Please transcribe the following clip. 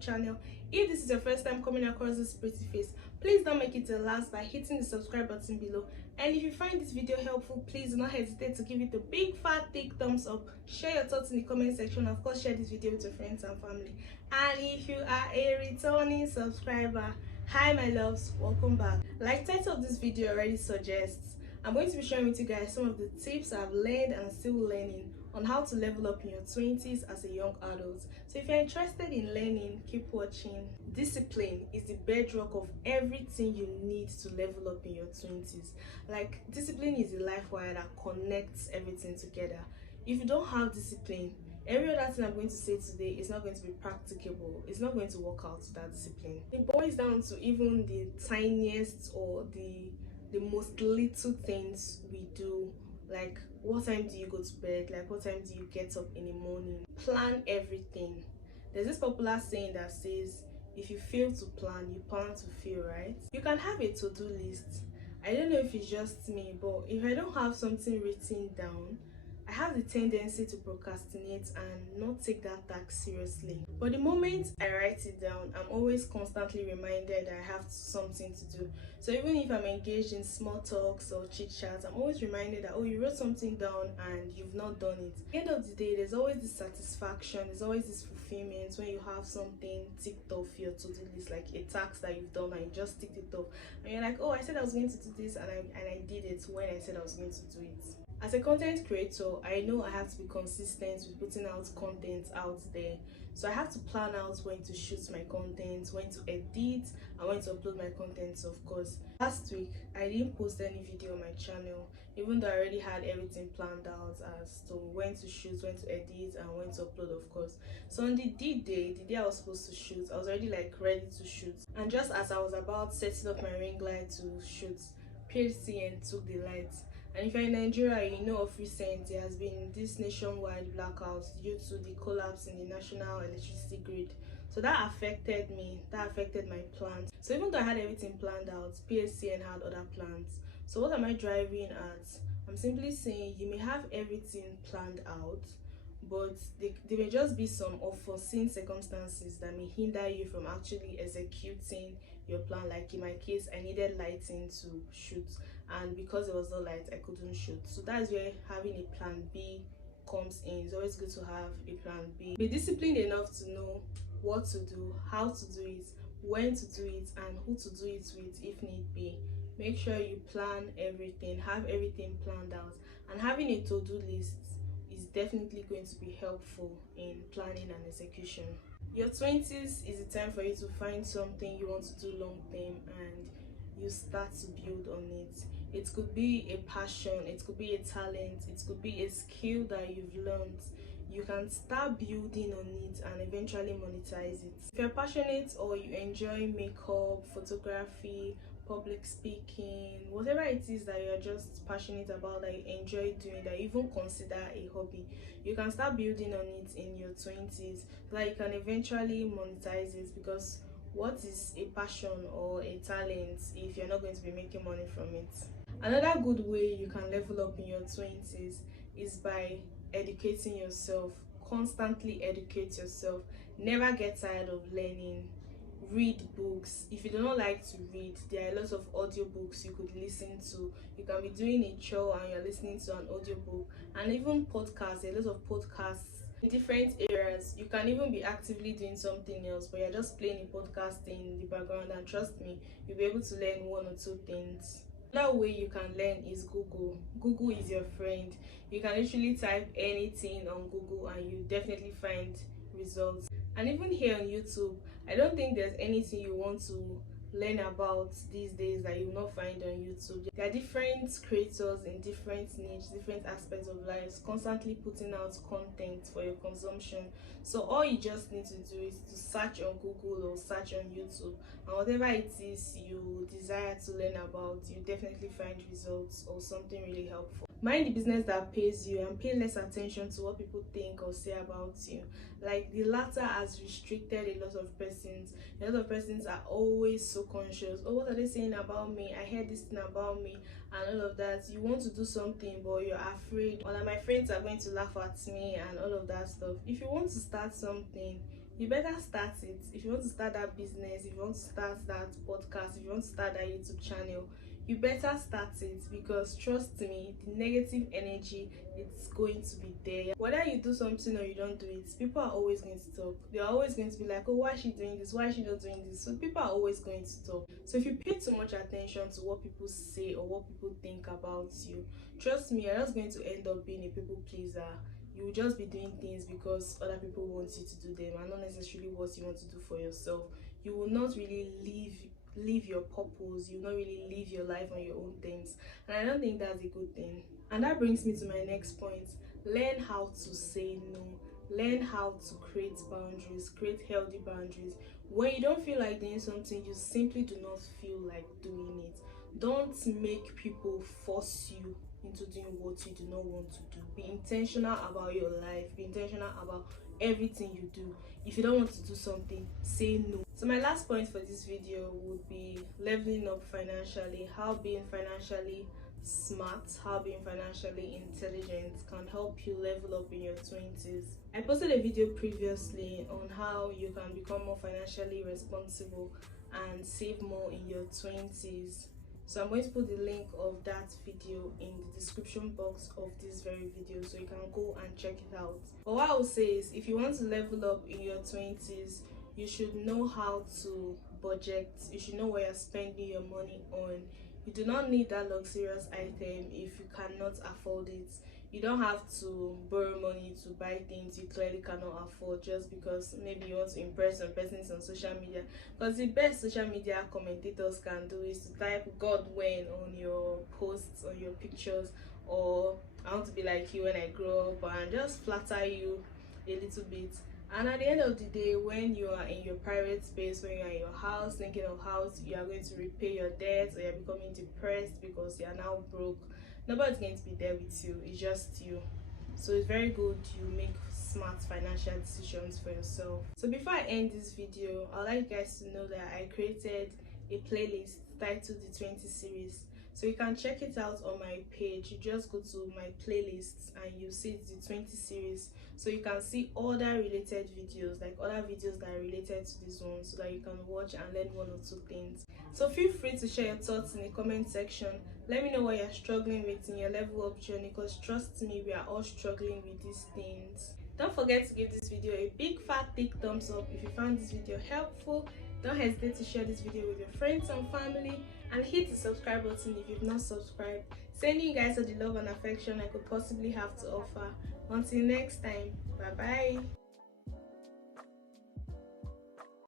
YouTube channel. If this is your first time coming across this pretty face, please don't make it the last by hitting the subscribe button below. And if you find this video helpful, please do not hesitate to give it a big fat thick thumbs up. Share your thoughts in the comment section. Of course, share this video with your friends and family. And if you are a returning subscriber, hi my loves, welcome back. Like the title of this video already suggests, I'm going to be sharing with you guys some of the tips I've learned and still learning on how to level up in your 20s as a young adult. So if you're interested in learning, keep watching. Discipline is the bedrock of everything you need to level up in your 20s. Like, discipline is the life wire that connects everything together. If you don't have discipline, every other thing I'm going to say today is not going to be practicable. It's not going to work out without discipline. It boils down to even the tiniest or the most little things we do, like what time do you go to bed, like what time do you get up in the morning. Plan everything. There's this popular saying that says, if you fail to plan, you plan to fail, right? You can have a to-do list. I don't know if it's just me, but if I don't have something written down, I have the tendency to procrastinate and not take that task seriously. But the moment I write it down, I'm always constantly reminded that I have something to do. So even if I'm engaged in small talks or chit chats, I'm always reminded that, oh, you wrote something down and you've not done it. At the end of the day, there's always this satisfaction, there's always this fulfillment when you have something ticked off your to-do list, like a task that you've done and you just ticked it off. And you're like, oh, I said I was going to do this and I did it when I said I was going to do it. As a content creator, I know I have to be consistent with putting out content out there. So I have to plan out when to shoot my content, when to edit, and when to upload my content, of course. Last week, I didn't post any video on my channel, even though I already had everything planned out as to when to shoot, when to edit, and when to upload, of course. So on the day I was supposed to shoot, I was already like ready to shoot. And just as I was about setting up my ring light to shoot, PHCN took the light. And if you're in Nigeria, you know of recent there has been this nationwide blackout due to the collapse in the national electricity grid. So that affected me, that affected my plans. So even though I had everything planned out, PSCN had other plans. So what am I driving at? I'm simply saying you may have everything planned out, but there may just be some unforeseen circumstances that may hinder you from actually executing your plan. Like in my case, I needed lighting to shoot, and because there was no light, I couldn't shoot. So that's where having a plan B comes in. It's always good to have a plan B. Be disciplined enough to know what to do, how to do it, when to do it, and who to do it with if need be. Make sure you plan everything, have everything planned out, and having a to-do list is definitely going to be helpful in planning and execution. Your 20s is the time for you to find something you want to do long term and you start to build on it. It could be a passion, it could be a talent, it could be a skill that you've learned. You can start building on it and eventually monetize it. If you're passionate or you enjoy makeup, photography, public speaking, whatever it is that you're just passionate about, that you enjoy doing, that you even consider a hobby, you can start building on it in your 20s so that you can eventually monetize it. Because what is a passion or a talent if you're not going to be making money from it? Another good way you can level up in your 20s is by educating yourself. Constantly educate yourself. Never get tired of learning. Read books. If you do not like to read, there are a lot of audiobooks you could listen to. You can be doing a chore and you're listening to an audiobook, and even podcasts. There are a lot of podcasts in different areas. You can even be actively doing something else, but you're just playing a podcast in the background, and trust me, you'll be able to learn one or two things. Another way you can learn is Google. Google is your friend. You can literally type anything on Google and you definitely find results. And even here on YouTube, I don't think there's anything you want to learn about these days that you will not find on YouTube. There are different creators in different niche, different aspects of life, constantly putting out content for your consumption. So all you just need to do is to search on Google or search on YouTube, and whatever it is you desire to learn about, you definitely find results or something really helpful. Mind the business that pays you and pay less attention to what people think or say about you. Like, the latter has restricted a lot of persons. A lot of persons are always so conscious. Oh, what are they saying about me? I heard this thing about me and all of that. You want to do something but you're afraid, or that my friends are going to laugh at me and all of that stuff. If you want to start something, you better start it. If you want to start that business, if you want to start that podcast, if you want to start that YouTube channel, you better start it, because trust me, the negative energy, it's going to be there. Whether you do something or you don't do it, people are always going to talk. They're always going to be like, oh, why is she doing this, why is she not doing this? So people are always going to talk. So if you pay too much attention to what people say or what people think about you, trust me, you're just going to end up being a people pleaser. You will just be doing things because other people want you to do them and not necessarily what you want to do for yourself. You will not really live your purpose. You will not really live your life on your own things, and I don't think that's a good thing. And that brings me to my next point. Learn how to say no. Learn how to create boundaries, create healthy boundaries. When you don't feel like doing something, you simply do not feel like doing it. Don't make people force you into doing what you do not want to do. Be intentional about your life. Be intentional about everything you do. If you don't want to do something, say no. So my last point for this video would be leveling up financially. How being financially smart, how being financially intelligent can help you level up in your 20s. I posted a video previously on how you can become more financially responsible and save more in your 20s. So I'm going to put the link of that video in the description box of this very video, so you can go and check it out. But what I will say is, if you want to level up in your 20s, you should know how to budget. You should know where you're spending your money on. You do not need that luxurious item if you cannot afford it. You don't have to borrow money to buy things you clearly cannot afford just because maybe you want to impress some persons on social media. Because the best social media commentators can do is to type God when on your posts, on your pictures, or I want to be like you when I grow up, and just flatter you a little bit. And at the end of the day, when you are in your private space, when you are in your house thinking of how you are going to repay your debts, or you're becoming depressed because you are now broke, nobody's going to be there with you. It's just you. So it's very good you make smart financial decisions for yourself. So before I end this video, I'd like you guys to know that I created a playlist titled the 20 series. So you can check it out on my page. You just go to my playlists and you see the 20 series. So you can see other related videos, like other videos that are related to this one, so that you can watch and learn one or two things. So feel free to share your thoughts in the comment section. Let me know what you're struggling with in your level up journey, because trust me, we are all struggling with these things. Don't forget to give this video a big fat thick thumbs up if you found this video helpful. Don't hesitate to share this video with your friends and family, and hit the subscribe button if you've not subscribed. Sending you guys all the love and affection I could possibly have to offer. Until next time, bye bye.